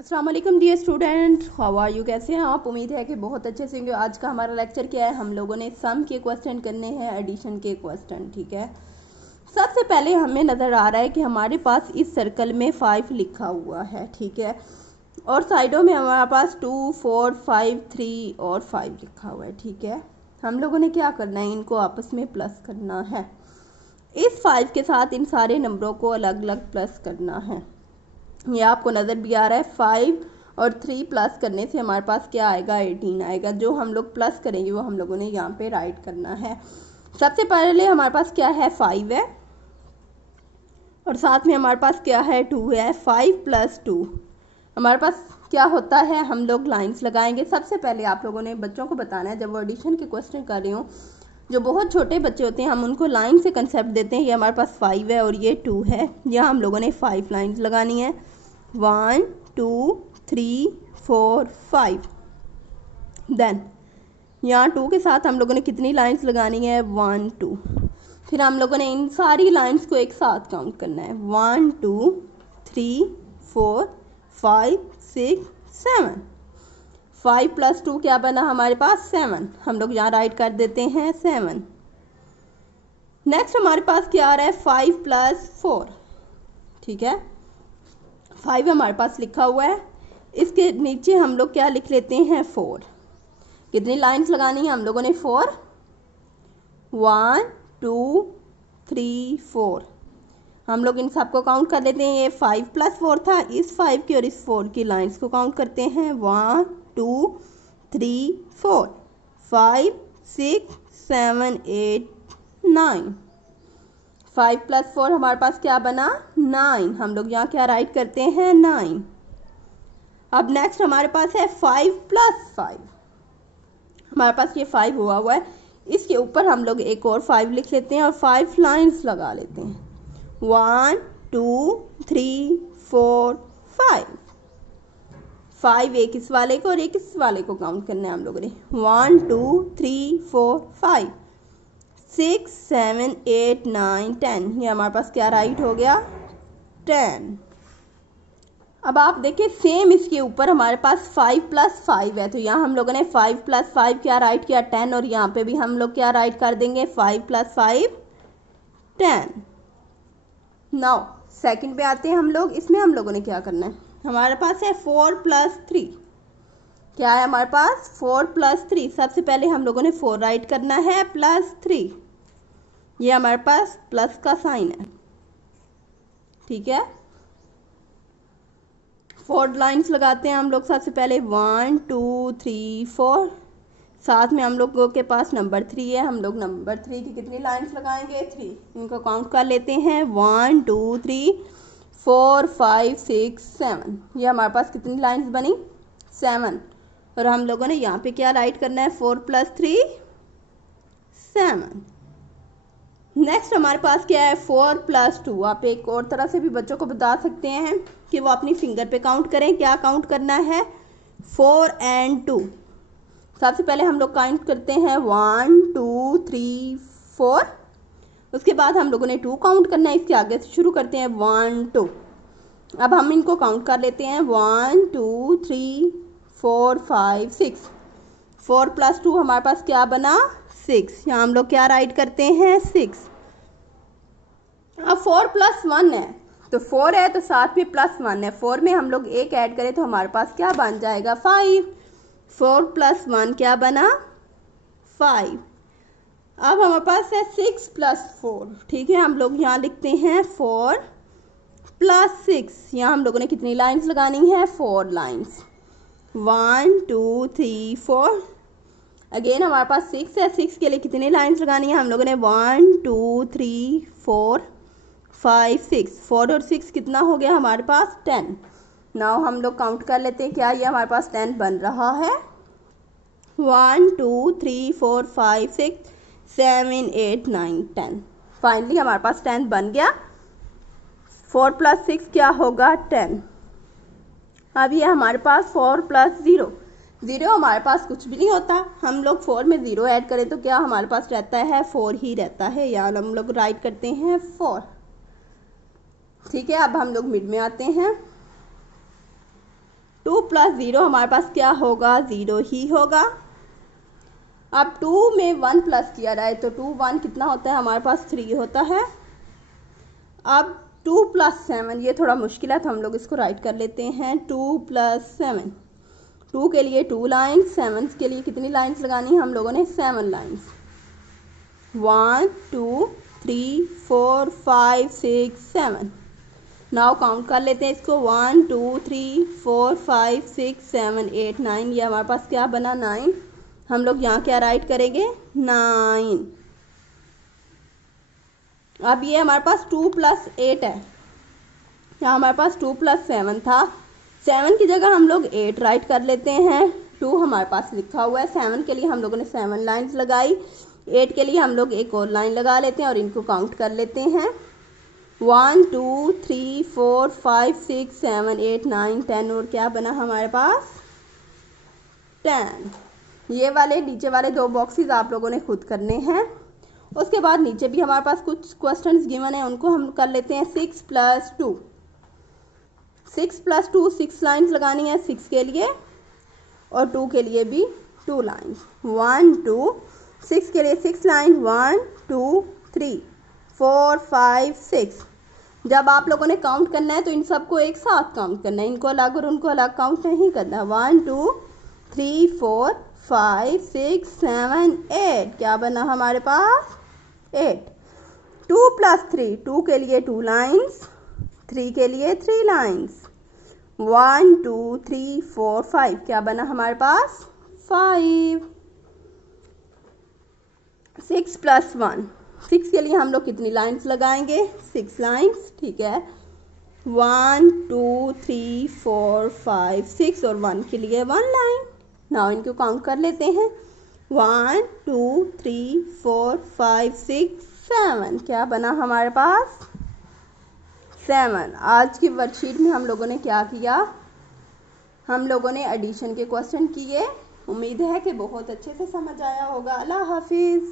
अस्सलाम वालेकुम dear student, how are you. कैसे हैं आप? उम्मीद है कि बहुत अच्छे से होंगे। आज का हमारा लेक्चर क्या है? हम लोगों ने सम के क्वेश्चन करने हैं, एडिशन के क्वेश्चन। ठीक है, सबसे पहले हमें नज़र आ रहा है कि हमारे पास इस सर्कल में 5 लिखा हुआ है। ठीक है, और साइडों में हमारे पास 2, 4, 5, 3 और 5 लिखा हुआ है। ठीक है, हम लोगों ने क्या करना है, इनको आपस में प्लस करना है। इस 5 के साथ इन सारे नंबरों को अलग अलग प्लस करना है। ये आपको नज़र भी आ रहा है। 5 और 3 प्लस करने से हमारे पास क्या आएगा? 18 आएगा। जो हम लोग प्लस करेंगे वो हम लोगों ने यहाँ पे राइट करना है। सबसे पहले हमारे पास क्या है? 5 है और साथ में हमारे पास क्या है? 2 है। 5 + 2 हमारे पास क्या होता है? हम लोग लाइंस लगाएंगे। सबसे पहले आप लोगों ने बच्चों को बताना है, जब वो एडिशन के क्वेश्चन कर रही हूँ, जो बहुत छोटे बच्चे होते हैं हम उनको लाइन से कंसेप्ट देते हैं। ये हमारे पास 5 है और ये 2 है। यहाँ हम लोगों ने 5 लाइंस लगानी है। 1, 2, 3, 4, 5। देन यहाँ 2 के साथ हम लोगों ने कितनी लाइंस लगानी है? 1, 2। फिर हम लोगों ने इन सारी लाइंस को एक साथ काउंट करना है। 1, 2, 3, 4, 5, 6, 7। 5 + 2 क्या बना हमारे पास? 7। हम लोग यहाँ राइट कर देते हैं 7। नेक्स्ट हमारे पास क्या आ रहा है? 5 + 4। ठीक है, 5 हमारे पास लिखा हुआ है, इसके नीचे हम लोग क्या लिख लेते हैं? 4। कितनी लाइंस लगानी है हम लोगों ने? 4। 1, 2, 3, 4। हम लोग इन सबको काउंट कर लेते हैं। ये 5 + 4 था, इस 5 की और इस 4 की लाइंस को काउंट करते हैं। 1, 2, 3, 4, 5, 6, 7, 8, 9। 5 + 4 हमारे पास क्या बना? 9। हम लोग यहाँ क्या राइट करते हैं? 9। अब नेक्स्ट हमारे पास है 5 + 5। हमारे पास ये 5 हुआ है, इसके ऊपर हम लोग एक और 5 लिख लेते हैं और 5 लाइंस लगा लेते हैं। 1, 2, 3, 4, 5। 5 एक इस वाले को और एक इस वाले को काउंट करना है हम लोगों ने। 1, 2, 3, 4, 5, 6, 7, 8, 9, 10। ये हमारे पास क्या राइट हो गया? 10। अब आप देखिए, सेम इसके ऊपर हमारे पास 5 + 5 है, तो यहाँ हम लोगों ने 5 + 5 क्या राइट किया? 10। और यहाँ पे भी हम लोग क्या राइट कर देंगे? 5 + 5 10। नाउ सेकंड पे आते हैं हम लोग। इसमें हम लोगों ने क्या करना है? हमारे पास है 4 + 3। क्या है हमारे पास? 4 + 3। सबसे पहले हम लोगों ने 4 राइट करना है +3। ये हमारे पास प्लस का साइन है। ठीक है, 4 लाइंस लगाते हैं हम लोग। सबसे पहले 1, 2, 3, 4। साथ में हम लोगों के पास नंबर 3 है। हम लोग नंबर 3 की कितनी लाइंस लगाएंगे? 3। इनको काउंट कर लेते हैं। 1, 2, 3, 4, 5, 6, 7। ये हमारे पास कितनी लाइंस बनी? 7। और हम लोगों ने यहाँ पे क्या राइट करना है? 4 + 3 7। नेक्स्ट हमारे पास क्या है? 4 + 2। आप एक और तरह से भी बच्चों को बता सकते हैं कि वो अपनी फिंगर पे काउंट करें। क्या काउंट करना है? 4 और 2। सबसे पहले हम लोग काउंट करते हैं 1, 2, 3, 4। उसके बाद हम लोगों ने 2 काउंट करना है। इसके आगे से शुरू करते हैं 1, 2। अब हम इनको काउंट कर लेते हैं। 1, 2, 3, 4, 5, 6। 4 + 2 हमारे पास क्या बना? 6। यहाँ हम लोग क्या राइट करते हैं? 6। अब 4 + 1 है, तो 4 है तो साथ में +1 है। 4 में हम लोग एक ऐड करें तो हमारे पास क्या बन जाएगा? 5। 4 + 1 क्या बना? 5। अब हमारे पास है 6 + 4। ठीक है, हम लोग यहाँ लिखते हैं 4 + 6। यहाँ हम लोगों ने कितनी लाइंस लगानी है? 4 लाइंस। 1, 2, 3, 4। अगेन हमारे पास 6 है। 6 के लिए कितनी लाइंस लगानी है हम लोगों ने? 1, 2, 3, 4, 5, 6। 4 और 6 कितना हो गया हमारे पास? 10। नाउ हम लोग काउंट कर लेते हैं। क्या ये हमारे पास 10 बन रहा है? 1, 2, 3, 4, 5, 6, 7, 8, 9, 10। फाइनली हमारे पास 10 बन गया। 4 + 6 क्या होगा? 10। अब ये हमारे पास 4 + 0। 0 हमारे पास कुछ भी नहीं होता। हम लोग 4 में 0 ऐड करें तो क्या हमारे पास रहता है? 4 ही रहता है। यहाँ हम लोग राइट करते हैं 4। ठीक है, अब हम लोग मिड में आते हैं। 2 + 0 हमारे पास क्या होगा, 0 ही होगा। अब 2 में 1 प्लस किया जाए तो 2 1 कितना होता है हमारे पास, 3 होता है। अब 2 + 7, ये थोड़ा मुश्किल है तो हम लोग इसको राइट कर लेते हैं। 2 + 7, 2 के लिए 2 लाइन्स, 7 के लिए कितनी लाइन्स लगानी है हम लोगों ने, 7 लाइन्स। 1 2 3 4 5 6 7। नाउ काउंट कर लेते हैं इसको, 1 2 3 4 5 6 7 8 9। ये हमारे पास क्या बना, 9। हम लोग यहाँ क्या राइट करेंगे, 9। अब ये हमारे पास 2 + 8 है, यहाँ हमारे पास 2 + 7 था। 7 की जगह हम लोग 8 राइट कर लेते हैं। 2 हमारे पास लिखा हुआ है, 7 के लिए हम लोगों ने 7 लाइन्स लगाई, 8 के लिए हम लोग एक और लाइन लगा लेते हैं और इनको काउंट कर लेते हैं। 1 2 3 4 5 6 7 8 9 10, और क्या बना हमारे पास, 10। ये वाले नीचे वाले 2 बॉक्सेस आप लोगों ने खुद करने हैं। उसके बाद नीचे भी हमारे पास कुछ क्वेश्चंस गिवन है, उनको हम कर लेते हैं। 6 + 2, 6 + 2 6 लाइन्स लगानी है 6 के लिए, और 2 के लिए भी 2 लाइन्स। 1 2 6 के लिए 6 लाइन, 1 2 3 4 5 6। जब आप लोगों ने काउंट करना है तो इन सबको एक साथ काउंट करना है, इनको अलग और उनको अलग काउंट नहीं करना। 1 2 3 4 5 6 7 8, क्या बना हमारे पास, 8। 2 + 3, 2 के लिए 2 लाइन्स, 3 के लिए 3 लाइन्स। 1 2 3 4 5, क्या बना हमारे पास, 5। 6 + 1, 6 के लिए हम लोग कितनी लाइन्स लगाएंगे, 6 लाइन्स, ठीक है। 1 2 3 4 5 6, और 1 के लिए 1 लाइन। नाउ इनको काउंट कर लेते हैं। 1 2 3 4 5 6 7, क्या बना हमारे पास, 7। आज की वर्कशीट में हम लोगों ने क्या किया, हम लोगों ने एडिशन के क्वेश्चन किए। उम्मीद है कि बहुत अच्छे से समझ आया होगा। अल्लाह हाफिज़।